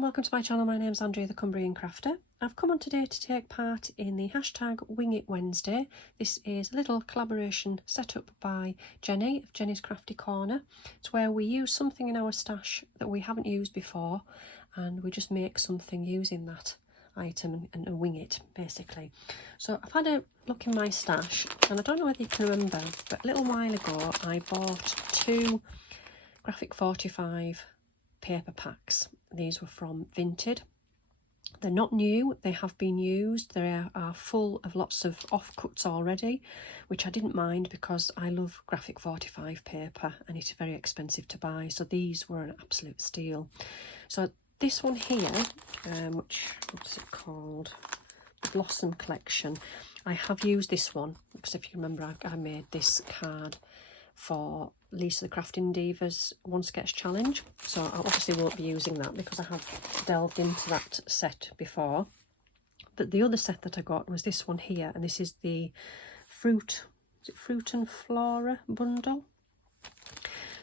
and welcome to my channel. My name's Andrea the Cumbrian Crafter. I've come on today to take part in the hashtag Wing It Wednesday. This is a little collaboration set up by Jenny of Jenny's Crafty Corner. It's where we use something in our stash that we haven't used before and we just make something using that item and wing it basically. So I've had a look in my stash and I don't know whether you can remember, but a little while ago I bought two Graphic 45 paper packs. These were from Vinted. They're not new, they have been used. They are full of lots of offcuts already, which I didn't mind because I love Graphic 45 paper and it's very expensive to buy, so these were an absolute steal. So this one here, what's it called? Blossom Collection. I have used this one because if you remember I made this card for Lisa the Crafting Divas One Sketch Challenge, so I obviously won't be using that because I have delved into that set before. But the other set that I got was this one here, and this is the Fruit and Flora bundle.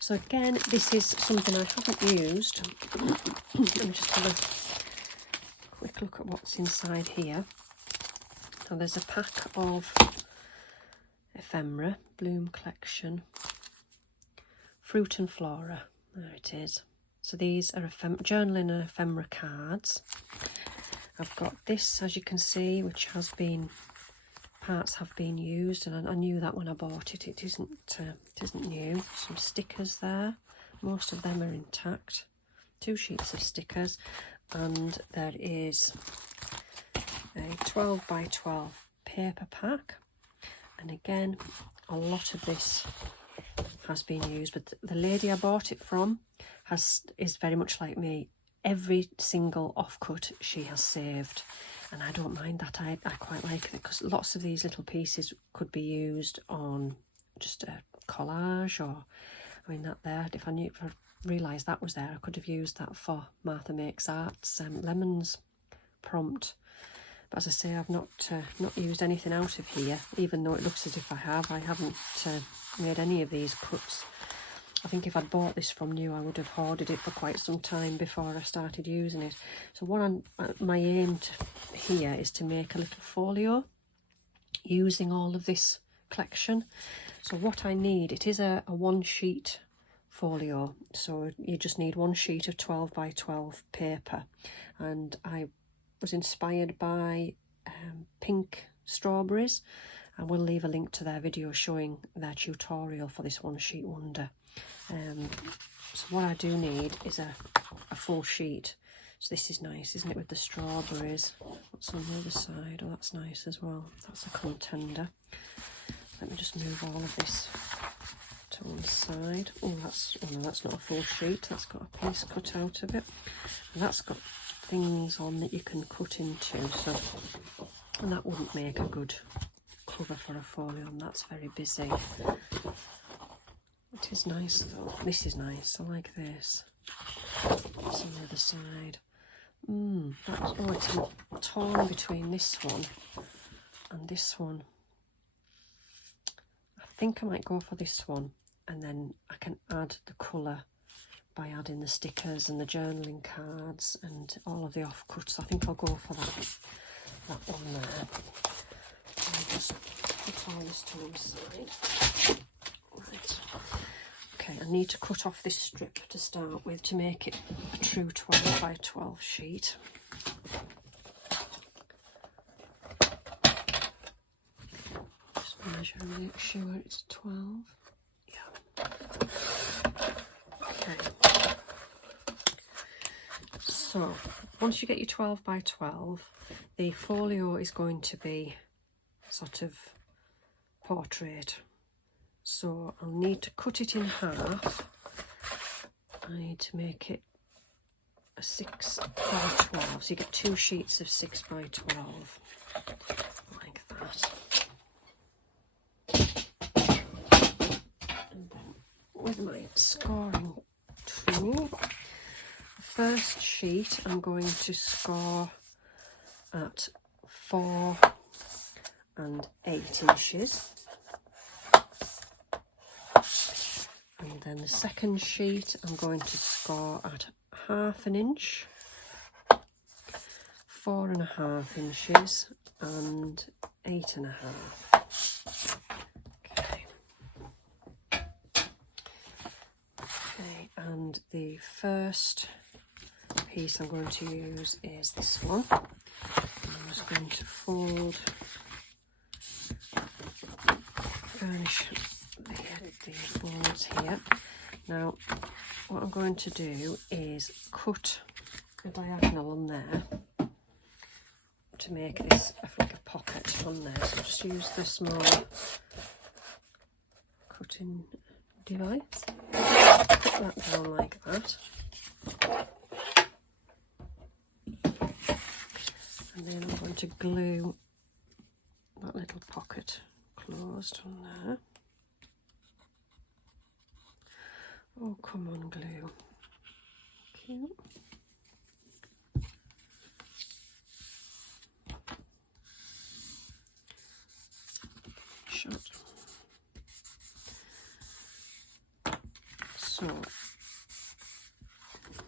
So again, this is something I haven't used. Let me just have a quick look at what's inside here. So there's a pack of ephemera, Bloom Collection, Fruit and Flora, there it is. So these are journaling and ephemera cards. I've got this, as you can see, which has been, parts have been used, and I knew that when I bought it. It isn't new. Some stickers there, most of them are intact. 2 sheets of stickers, and there is a 12 by 12 paper pack, and again a lot of this has been used, but the lady I bought it from is very much like me. Every single offcut she has saved, and I don't mind that. I quite like it because lots of these little pieces could be used on just a collage, or I mean that there, if I realised that was there, I could have used that for Martha Makes Art's lemons prompt. But as I say, I've not used anything out of here, even though it looks as if I have. I haven't made any of these cuts. I think if I'd bought this from new, I would have hoarded it for quite some time before I started using it. So my aim here is to make a little folio using all of this collection. So what I need, it is a 1-sheet folio, so you just need 1 sheet of 12 by 12 paper, and I was inspired by Pink Strawberries. I will leave a link to their video showing their tutorial for this 1-sheet wonder. So what I do need is a full sheet. So this is nice, isn't it, with the strawberries? What's on the other side? Oh, that's nice as well. That's a contender. Let me just move all of this to one side. Oh no, that's not a full sheet. That's got a piece cut out of it, and that's got things on that you can cut into, so, and that wouldn't make a good cover for a folio, and that's very busy. It is nice though. This is nice. I like this. What's on the other side? It's torn between this one and this one. I think I might go for this one, and then I can add the colour by adding the stickers and the journaling cards and all of the offcuts. I think I'll go for that one there. I'll just put all this to one side. Right. Okay, I need to cut off this strip to start with to make it a true 12 by 12 sheet. Just measure and make sure it's 12. Yeah. Okay. So once you get your 12 by 12, the folio is going to be sort of portrait. So I'll need to cut it in half. I need to make it a 6 by 12. So you get 2 sheets of 6 by 12, like that. And then with my scoring tool, first sheet I'm going to score at 4 and 8 inches, and then the second sheet I'm going to score at 1/2 inch, 4.5 inches and 8.5. Okay. Okay, and the first piece I'm going to use is this one. I'm just going to fold, burnish the boards here. Now, what I'm going to do is cut a diagonal on there to make this like a pocket on there. So just use the small cutting device. Put that down like that. And then I'm going to glue that little pocket closed on there. Oh, come on, glue. Cute. Shut. So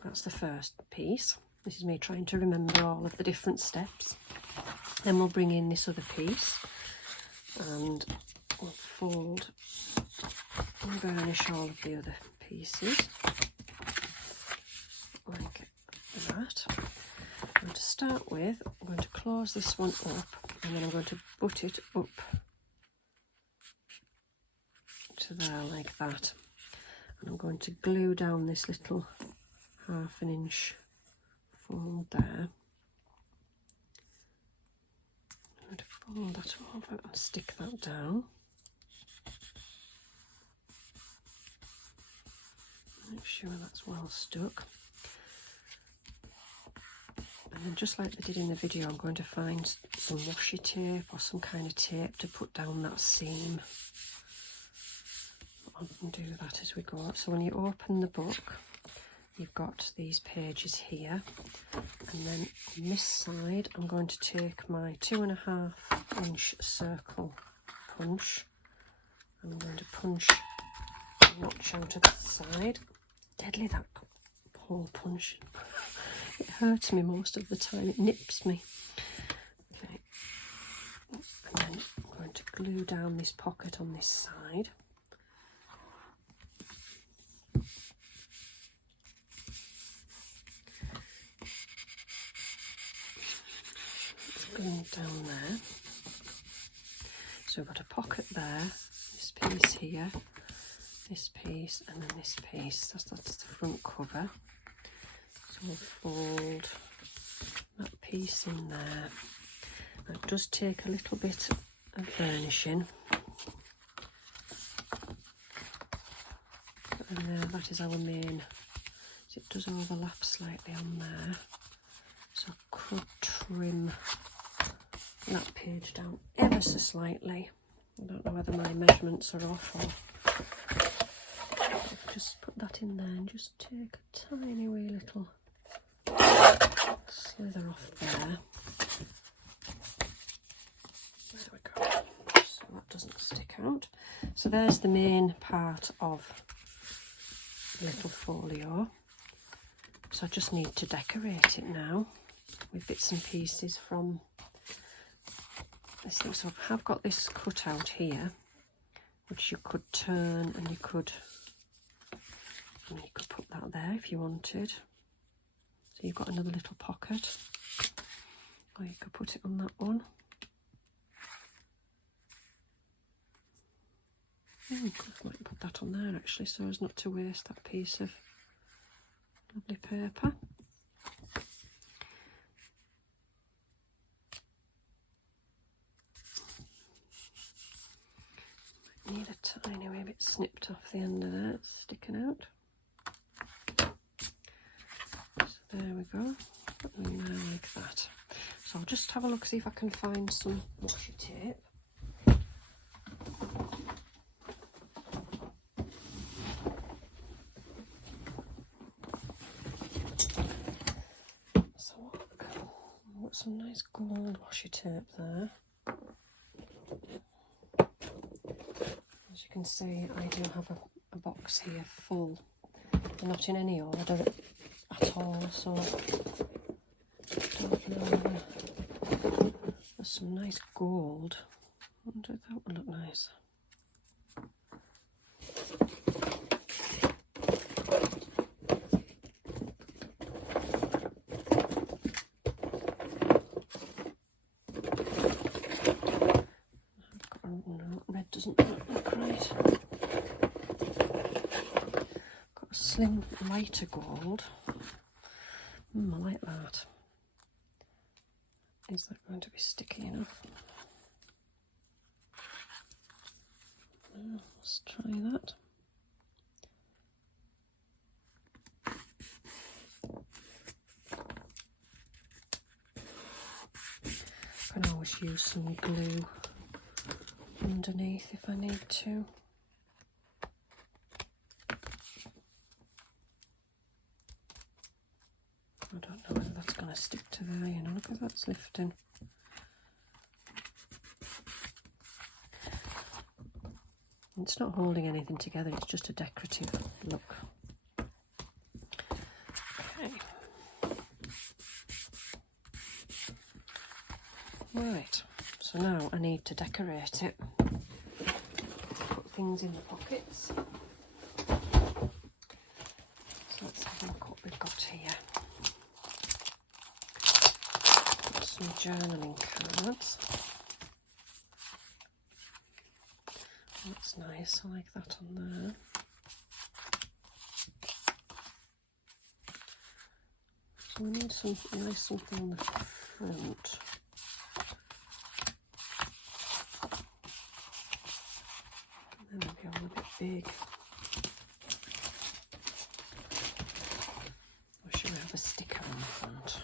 that's the first piece. This is me trying to remember all of the different steps. Then we'll bring in this other piece and we'll fold and burnish all of the other pieces like that. And to start with, I'm going to close this one up and then I'm going to butt it up to there like that. And I'm going to glue down this little 1/2 inch fold there. I'm going to fold that over and stick that down. Make sure that's well stuck. And then just like they did in the video, I'm going to find some washi tape or some kind of tape to put down that seam. I can do that as we go. So when you open the book, you've got these pages here, and then on this side I'm going to take my 2.5 inch circle punch and I'm going to punch a notch out of the side. Deadly, that hole punch. It hurts me most of the time, it nips me. Okay, and then I'm going to glue down this pocket on this side. Down there. So we've got a pocket there, this piece here, this piece, and then this piece. That's the front cover. So we'll fold that piece in there. It does take a little bit of burnishing. And there, that is our main. So it does overlap slightly on there. So I could trim that page down ever so slightly. I don't know whether my measurements are off or just put that in there and just take a tiny wee little slither off there. There we go. So that doesn't stick out. So there's the main part of the little folio. So I just need to decorate it now with bits and pieces from this thing. So I have got this cut out here, which you could turn and you could put that there if you wanted. So you've got another little pocket, or you could put it on that one. I might put that on there actually, so as not to waste that piece of lovely paper. Need a tiny wee bit snipped off the end of that, it's sticking out. So there we go, put them in there like that. So I'll just have a look, see if I can find some washi tape. So I've got some nice gold washi tape there. As you can see, I do have a box here full. They're not in any order at all, so I don't know whether some nice gold. I wonder if that would look nice. No, red doesn't look right. Got a slim lighter gold. I like that. Is that going to be sticky enough? Let's try that. I can always use some glue underneath if I need to. I don't know whether that's going to stick to there, you know, look at that's lifting. It's not holding anything together, it's just a decorative look. Okay. Right, so now I need to decorate it. Put things in the pockets. So let's have a look what we've got here. Got some journaling cards. That's nice, I like that on there. So we need some nice something on the front. And then maybe all a bit big. Or should we have a sticker on the front?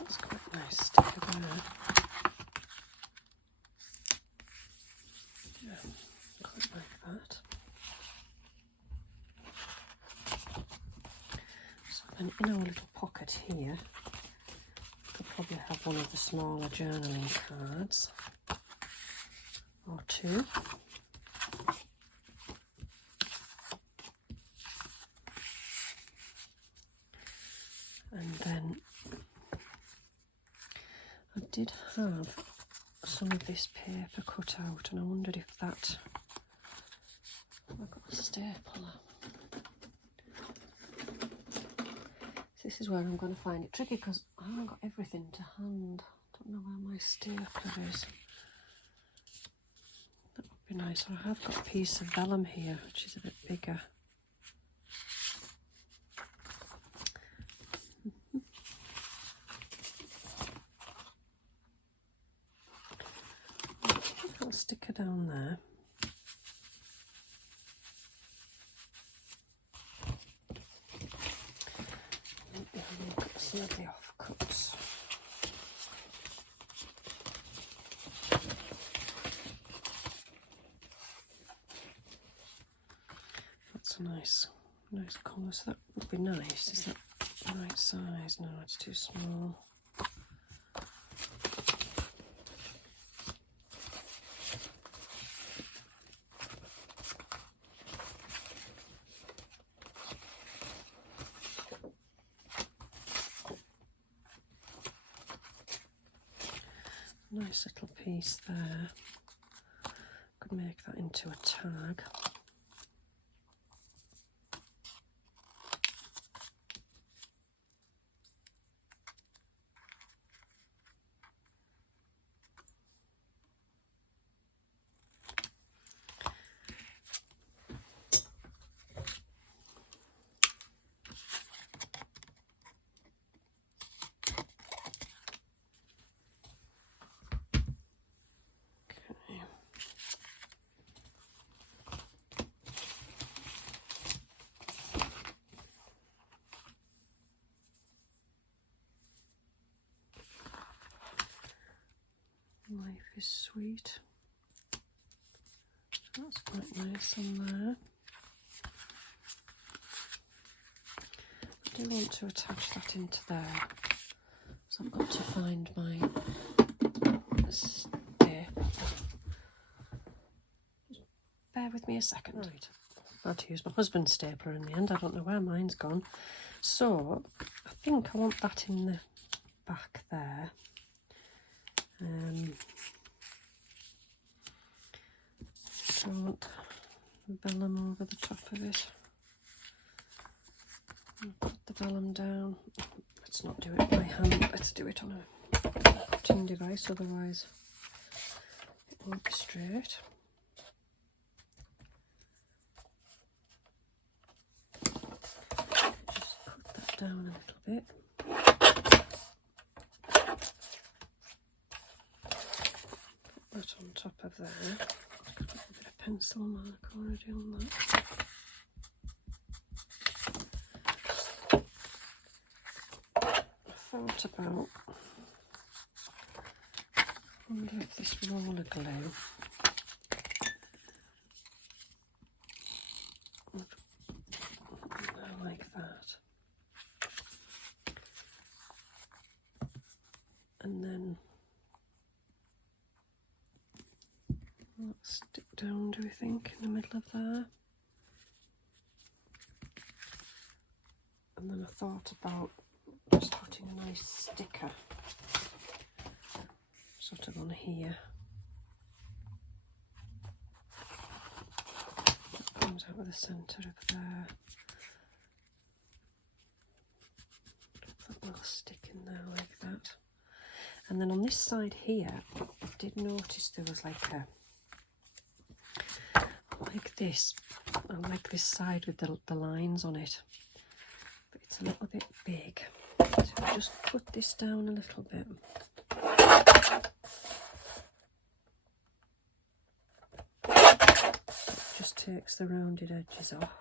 That's quite a nice sticker there. Yeah, quite like that. So then in our little pocket here, we could probably have one of the smaller journaling cards, or two. And then I did have some of this paper cut out, and I wondered if that... I've got a stapler. This is where I'm going to find it tricky because I haven't got everything to hand. I don't know where my stapler is. That would be nice. I have got a piece of vellum here, which is a bit bigger. I'll stick her down there. Let me have a look at some of the offcuts. That's a nice colour, so that would be nice. Is that the right size? No, it's too small. Nice little piece there. Could make that into a tag. Life is sweet. That's quite nice on there. I do want to attach that into there, so I've got to find my stapler. with me a second. Right, I had to use my husband's stapler in the end. I don't know where mine's gone. So I think I want that in the back there. So I want the vellum over the top of it. And put the vellum down. Let's not do it by hand, let's do it on a cutting device, otherwise it won't be straight. Just put that down a little bit. Put that on top of there. I've got a bit of pencil mark already on that. I thought about, I wonder if this roller glue would go like that, and then will that stick down, do we think, in the middle of there? And then I thought about just putting a nice sticker sort of on here. That comes out of the centre of there. That will stick in there like that. And then on this side here, I did notice there was like this. I like this side with the lines on it, but it's a little bit big. So I'll just put this down a little bit. Just takes the rounded edges off.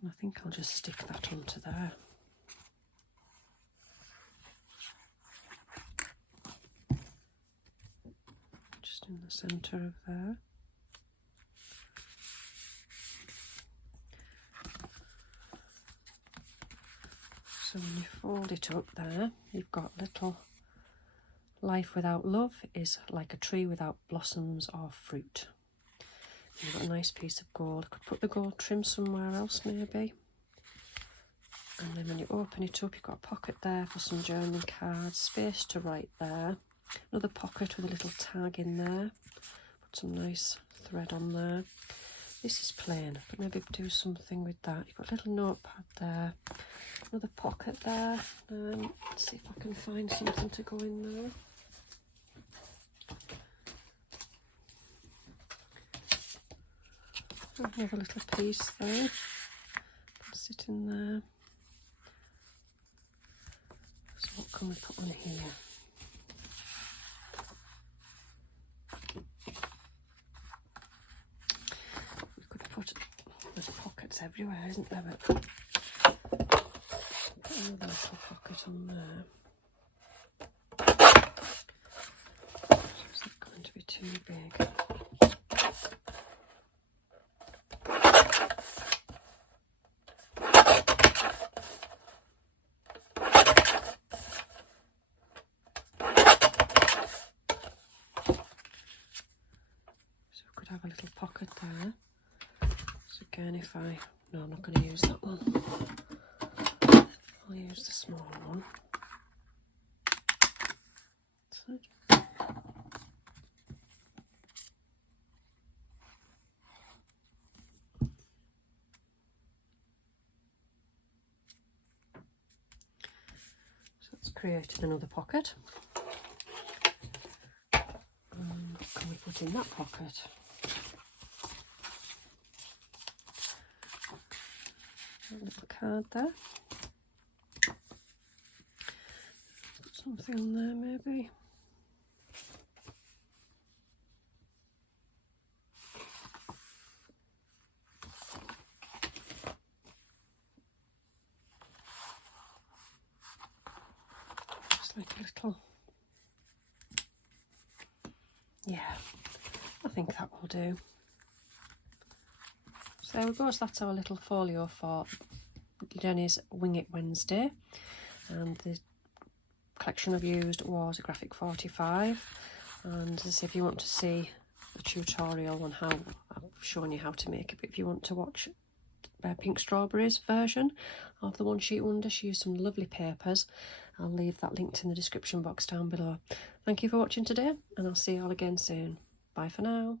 And I think I'll just stick that onto there. Just in the centre of there. So when you fold it up there, you've got little life without love is like a tree without blossoms or fruit. You've got a nice piece of gold. I could put the gold trim somewhere else maybe. And then when you open it up, you've got a pocket there for some German cards, space to write there. Another pocket with a little tag in there. Put some nice thread on there. This is plain, but maybe do something with that. You've got a little notepad there. Another pocket there. Let's see if I can find something to go in there. Another little piece there. Can sit in there. So what can we put on here? We could put, there's pockets everywhere, isn't there? But put another little pocket on there. Is that going to be too big? Have a little pocket there. So again, no, I'm not going to use that one. I'll use the small one. So it's created another pocket. What can we put in that pocket? A little card there. Put something on there maybe. Just like a little, yeah, I think that will do. So there we go, so that's our little folio for Jenny's Wing It Wednesday. and the collection I've used was a Graphic 45. And as I say, if you want to see a tutorial on how I've shown you how to make it, but if you want to watch Pink Strawberry's version of the One Sheet Wonder, she used some lovely papers. I'll leave that linked in the description box down below. Thank you for watching today, and I'll see you all again soon. Bye for now.